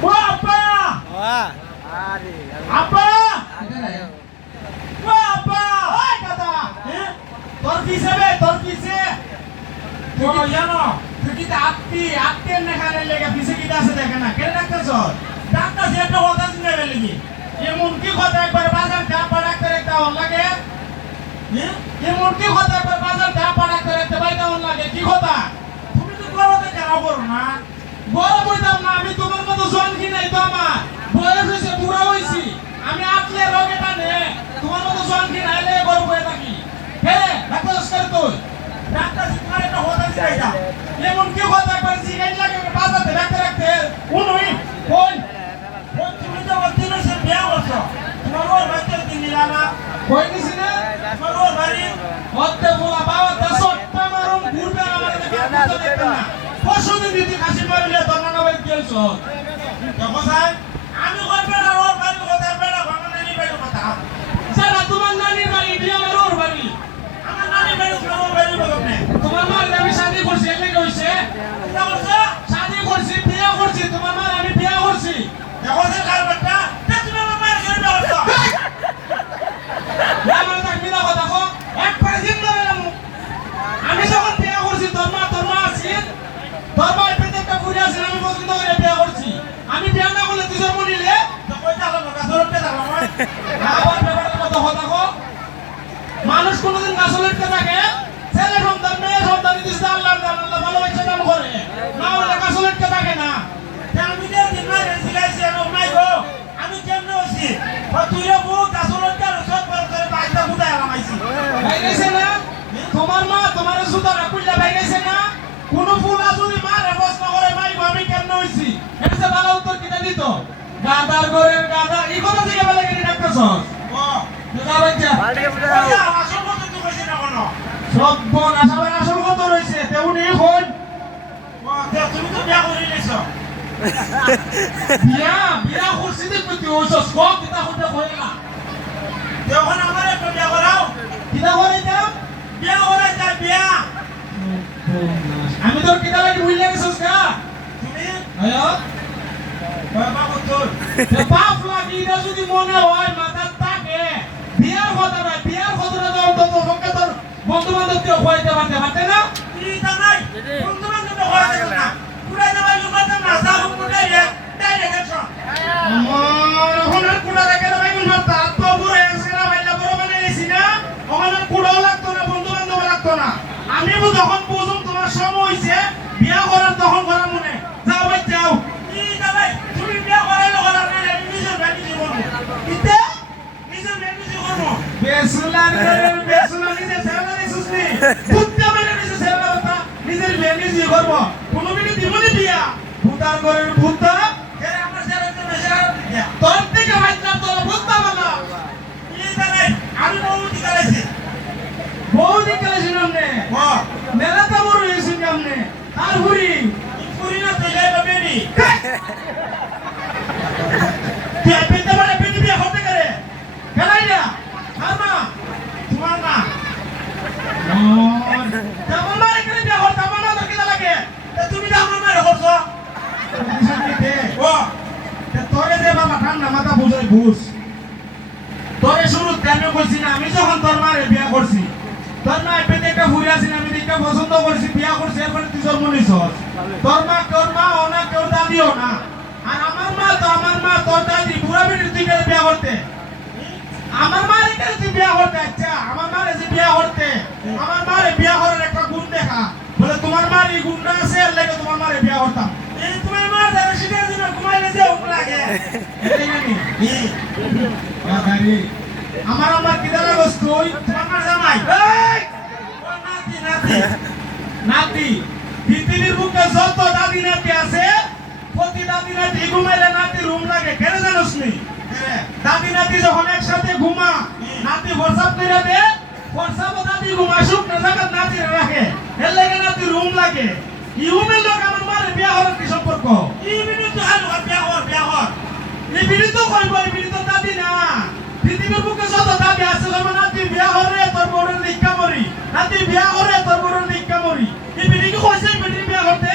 ও আপা আরে আপা ও আপা ওই দাদা তোর কিসে তো জানো তুই কি আত্মীয় নেখানে লেগে পিছে কি আছে দেখে না কেন ডাক্তারছ ডাক্তার যে একটা কথা শুনে বেলি এমন কি কথা একবার বাজার দাপা ডাক্তার একটা হল লাগে এমন কি কথা একবার বাজার দাপা ডাক্তার একটা বাইটা হল লাগে কি কথা তুমি তো গরমে কেন করো না গরম হইতাম না আমি তোমার মতো জন কি নাই তো আমার বয়স হয়েছে বুড়া হয়েছি আমি আটলে রোগে টানে তোমার মতো জন কি নাইলে গরম হয়ে থাকি হ্যাঁ ডাক্তার তুই ডাক্তার তোমার একটা কথা শিখাইতা এমন কি কথা একবার শিখাই লাগে বাজাতে ডাক্তার রাখতে উনুই কোন তুমি তো বলছিলে সে বিয়া করছো তোমার ওর বাচ্চা দিন নিলা না কই নিছি না তোমার ওর বাড়ি হতে বলা বাবা দশটা মারুম ঘুরবে আমার দেখে না পশুদিন দিদি কাশি মারিলে তোর নানা ভাই গেলছো দেখো সাহেব আমি করবে না ওর বাড়ি কথা বেড়া আমার নানি বাড়ি কথা সারা তোমার নানির বাড়ি বিয়া আমার ওর বাড়ি আমার নানি বাড়ি তোমার বাড়ি বলবে তোমার মা আমি শাদি করছি এর লাগে হইছে এটা করছে শাদি করছি বিয়া করছি তোমার মা আমি বিয়া করছি দেখো সে কারবারটা তুমি আমার মায়ের ঘরে বিয়া করছো আমার তাক বিনা কথা কো একবারে জিন্দা হলাম আমি যখন বিয়া করছি তোর মা আছি তোর মা পেটেটা পুরি আছে আমি পছন্দ করে বিয়া করছি আমি বিয়া না করলে তুই জন্ম নিলে তো কইতা হলো গাছলটে দাও আমার আবার ব্যাপারটা কথা কথা কো মানুষ কোনদিন গাছলটে থাকে ছেলে সন্তান মেয়ে সন্তান দিস আল্লাহ আল্লাহ ভালোবাসা দান করে না হলে গাছলটে থাকে না আমি যে দিন না রেসিলাইছি আমি নাই গো আমি কেমনে হইছি তুইও বউ গাছলটে আর সব করে বাইটা ফুটাই আলামাইছি ভাই গেছে না তোমার মা তোমার সুতা রাখুল্লা ভাই গেছে না কোন ফুলা যদি মারে প্রশ্ন করে মাই আমি কেমনে হইছি এটা ভালো উত্তর কিটা দিত গাদার ঘরের গাদা এই কথা থেকে বলে কি ডাক্তারছ ও দাদা বাচ্চা বালটিকে বুঝাও আসল কথা তো কইছি না কোন সব বন আসাবার আসল কথা রইছে তেউনি এখন ও তুমি তো বিয়া করে নিছো বিয়া করছি দেখবি তুই ওইসব সব কিতা হতে কইলা তখন আমার একটা বিয়া করাও কিতা করাইতাম বিয়া করাইতাম বিয়া আমি তোর কিতা লাগি ভুল লাগেছস না তুমি আয়ো বাবা কত বাপ লাগি এটা যদি মনে হয় মাথার তাকে বিয়ার কথা না বিয়ার কথাটা তো অন্তত পক্ষে তোর বন্ধু বান্ধব কেউ হইতে পারতে না তুই নাই বন্ধু বান্ধব হইতে না পুরা যাওয়াই লোকাতে না যাও পুরা ডাইরেক্ট অ্যাকশন আমার ওখানে পুরা দেখে ভাই কোন মারতা তো পুরো এক্সরা বাইলা বড় মানে নিছি না ওখানে কুড়াও লাগতো না বন্ধু বান্ধব লাগতো না আমি যখন বুঝুম তোমার সময় হইছে বিয়া করার তখন করা মনে যাও ভাই যাও কি দাদাই তুমি বিয়া করাইলো করার না নিজের ভ্যানি জীবন কিতে নিজের ভ্যানি জীবন বেসুলার বেসুলা নিজে সেবা দিছুসনি বুদ্ধা মানে নিজে সেবা কথা নিজের ভ্যানি জি করব কোনো মিনি দিবনি বিয়া ভূতার ঘরের ভূতা এর আমরা সেরা তো বেশা তোর থেকে ভাইলা তোর ভূতা বানা কি দাদাই আমি বউদি করেছি বউদি করেছি নামনে মেলা তো বড় হয়েছে নামনে আর পুরি না তো যাই বেনি কে পেতে বলে বেনি বিয়া হতে করে গেলাই না আর মা তোমার মা তেমন মারে করে বিয়া হতে আমার না তো কি লাগে তুমি তো আমার মারে করছো ও তোরে যে বাবা ঠান্ডা মাথা বুঝাই বুঝ তোরে শুরু কেন কইছি না আমি যখন তোর মারে বিয়া করছি তোর মা পেটেটা ঘুরে আসিন আমি দেখে পছন্দ করছি বিয়া করছি এরপরে তুই জন্ম নিছস তোর মা ওনা কেউ দাদিও না আর আমার মা তোর দাদি বুড়া বেটির তুই কেন বিয়া করতে আমার মা রে কেন তুই বিয়া করতে আচ্ছা আমার মা রে যে বিয়া করতে আমার মা রে বিয়া করার একটা গুণ দেখা বলে তোমার মার এই গুণটা আছে এর লাগে তোমার মা রে বিয়া করতাম এই তোমার মা যারা শিখে দিন ঘুমাইলে যে উপ লাগে এটাই জানি আমার কি দালা বস্তু তোমার জামাই এই ও নাতি পৃথিবীর বুকে যত দাদি নাতি আছে প্রতি দাদি নাতি ঘুমাইলে নাতি রুম লাগে কেন জানোস নি দাদি নাতি যখন একসাথে ঘুমা নাতি হোয়াটসঅ্যাপ করে দে হোয়াটসঅ্যাপ দাদি ঘুমা শুকনো জায়গায় নাতি রাখে এর লাগে নাতি রুম লাগে ইউমের লোক আমার মারে বিয়া হওয়ার কি সম্পর্ক এই বিনি তো আর বিয়া হওয়ার এই বিনি তো কইব এই বিনি তো দাদি না পৃথিবীর বুকে যত দাদি আছে যেমন নাতি বিয়া হরে তোর বড় লিখা মরি নাতি বিয়া হরে তোর বড় লিখা মরি এই বিনি কি কইছে বিনি বিয়া হতে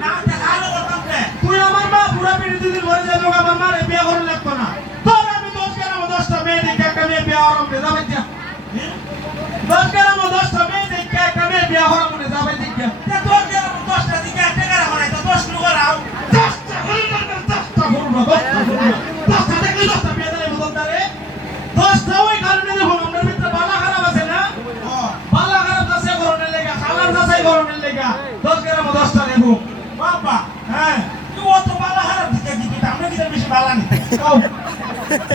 না আরো করতাম তুই আমার মা পুরা মিনিট দুদিন ঘরে যাবো আমার মারে বিয়ে করে লাগতো না তোর আমি 10 গ্রাম 10টা মেয়ে দেখে একটা মেয়ে বিয়ে হরাম রে যাবে যা 10 গ্রাম 10টা মেয়ে দেখে একটা মেয়ে বিয়ে হরাম রে যাবে যা 10 গ্রাম 10টা দিকে একটা গ্রাম হরাই তো 10 কিলো করাও 10টা হলো না 10টা হলো না 10টা দেখলে 10টা বিয়ে দেবে বলতারে 10টা ওই কারণে দেখো আমাদের ভিতরে বালা খারাপ আছে না বালা খারাপ আছে করণের লেগা খালার যাচাই করণের লেগা 10 গ্রাম 10টা দেবো বাবা হ্যাঁ তুই অত বালা খারাপ দিতে দিবি আমরা কি বেশি বালা নি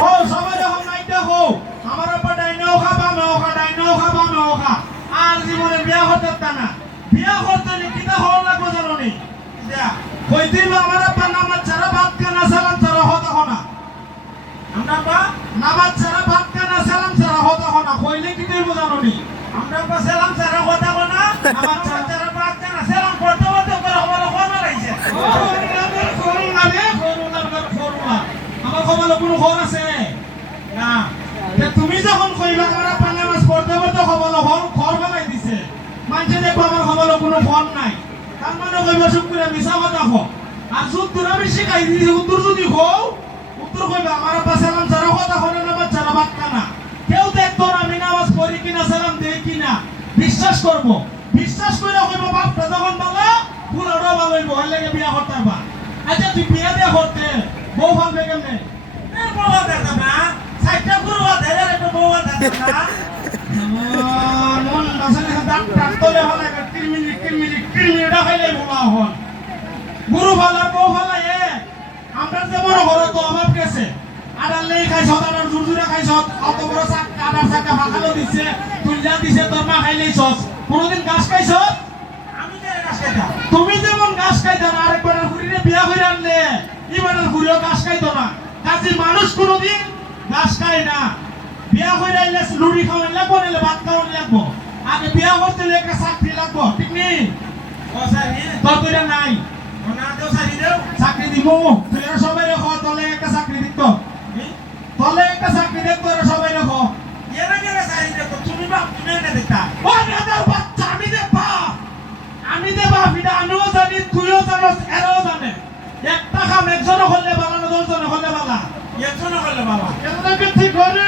ও সবাই যখন নাই দেখো আমার আব্বা ডাইনাও খাবা মেও খা ডাইনাও খাবা মেও খা আর জীবনে বিয়া হতে না বিয়া করতে হলে কিটা হওয়ার লাগবে জানো নি কইতেই আমার আব্বা নামাজ ছাড়া ভাত খানা সালাম ছাড়া হতো না আমরা আব্বা নামাজ ছাড়া ভাত খানা সালাম ছাড়া হতো না কইলে কিটাই বোঝানো নি আমরা আব্বা সালাম ছাড়া হতো না নামাজ ছাড়া ভাত খানা সালাম করতে করতে করে হওয়ার হওয়া লাইছে আমার খবর কোনো খবর আছে না তুমি যখন কইবা আমার আব্বা নামাজ পড়তে পড়তে খবর খবর ফেলাই দিছে মানুষে দেখবো আমার খবর কোনো ফোন নাই তার মানে কইবা চুপ করে মিছা কথা কো আর উত্তর আমি শিখাই দিছি উত্তর যদি কও উত্তর কইবা আমার আব্বা সালাম ছাড়া কথা হয় না নামাজ ছাড়া ভাত খানা কেউ দেখতো না আমি নামাজ পড়ি কিনা সালাম দেই কিনা বিশ্বাস করব বিশ্বাস কইরা কইবা বাপটা যখন বলে পুরোটা ভালো হইব হইলে বিয়া করতে পারবা আচ্ছা তুই বিয়া দিয়া করতে বউ ভাববে কেমনে এ বউ ভাববে না সাইডটা পুরো ধরে একটা বউ ভাববে না মন বাসনে দাঁত তোলে হলে কিরমিনিটা হইলে বলা হন গুরু ভালা বউ ভালা এ আমরা যেমন ঘরে তো অভাব গেছে আদার লেই খাইছ আদার জুরজুরা খাইছ অত বড় আদার চাকা ফাঁকালো দিছে তুইলা দিছে তোর মা খাইলেই সস কোনদিন গাছ খাইছ আমি যে গাছ খাইতাম তুমি যেমন গাছ খাইতা না আরেকবার ঘুরিয়ে বিয়া করে আনলে এবারের ঘুরিও গাছ খাইতো না কাজী মানুষ কোনদিন গাছ খায় না বিয়া করে আইলে লুড়ি খাওয়ান লাগবো নাহলে ভাত খাওয়ান লাগবো আগে বিয়া করতে হলে একটা চাকরি লাগবো ঠিক নেই তোর দুইটা নাই চাকরি দিব তুই সবাই রেখো তলে একটা চাকরি দিত তলে একটা চাকরি দেখতো সবাই রেখো তুমি বাচ্চা আমি দেবা ফিটা আমিও জানি তুইও জানো এরাও জানে একটা কাম একজনে করলে বালা না 10 জনে করলে বালা একজনে করলে বালা এতটাকে ঠিক করে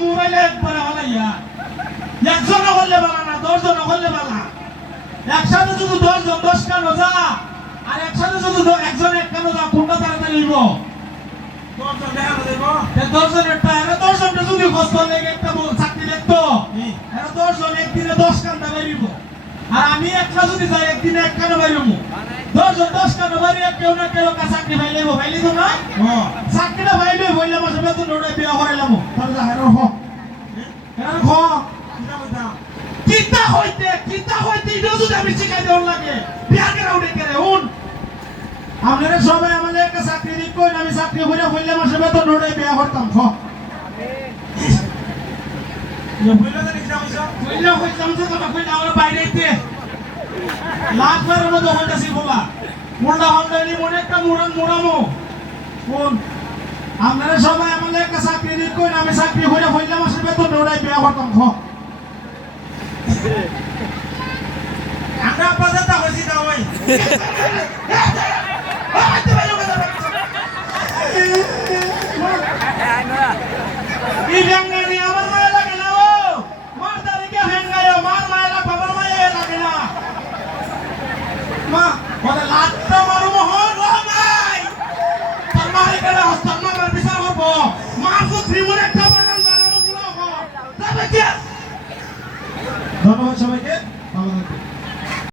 মোবাইলে একবারে হলাইয়া একজনে করলে বালা না 10 জনে করলে বালা একসাথে যদি 10 জন 10 কানো যা আর একসাথে যদি একজন এক কানো যা কোনটা তাড়াতাড়ি হইব 10 জন দেখানো দেব 10 জন একটা এরা 10 জন যদি কষ্ট লাগে একটা চাকরি দেখতো এরা 10 জন একদিনে 10 কানটা বেরিব আর আমি একলা যদি যাই একদিনে এক কানো বেরিমু 10 জন 10 কানো বেরিয়ে কেউ না কেউ কা চাকরি পাইলেব পাইলি তো না চাকরিটা পাইলে হইলে মাসে বেতন ওটা বিয়া করাইলাম তাহলে যা হেরো হ হেরো হ কিতা হইতে এটা যদি আমি শিখাই দেওয়ার লাগে বিয়া করে উঠে করে হুন আপনারা সবাই আমাদের একটা চাকরি দিক কই আমি চাকরি করে হইলে মাসে বেতন ওটা বিয়া করতাম হ লাখ মতো হইতাছি বলা মোড়া হামদানি মনে একটা মোড়ামো কোন আপনারা সবাই আমাদের একটা চাকরি দিক কই আমি চাকরি করে হইলে মাসে বেতন ওটা বিয়া করতাম হ আমরা বাজারটা হইছি না ওই এই ভেঙ্গানি আমার মায়া লাগে না ও মার দাদিকে ভেঙ্গায়ো মার মায়া লাগে বাবার মায়া লাগে না মা ওরে লাটটা মারু মোহন ও ভাই তোর মাই গেলে হস্তান মার বিচার করব মার তো ত্রিমুন একটা বানানো গুলো হবে তবে কি ধন্যবাদ সবাইকে ভালো থাকবেন।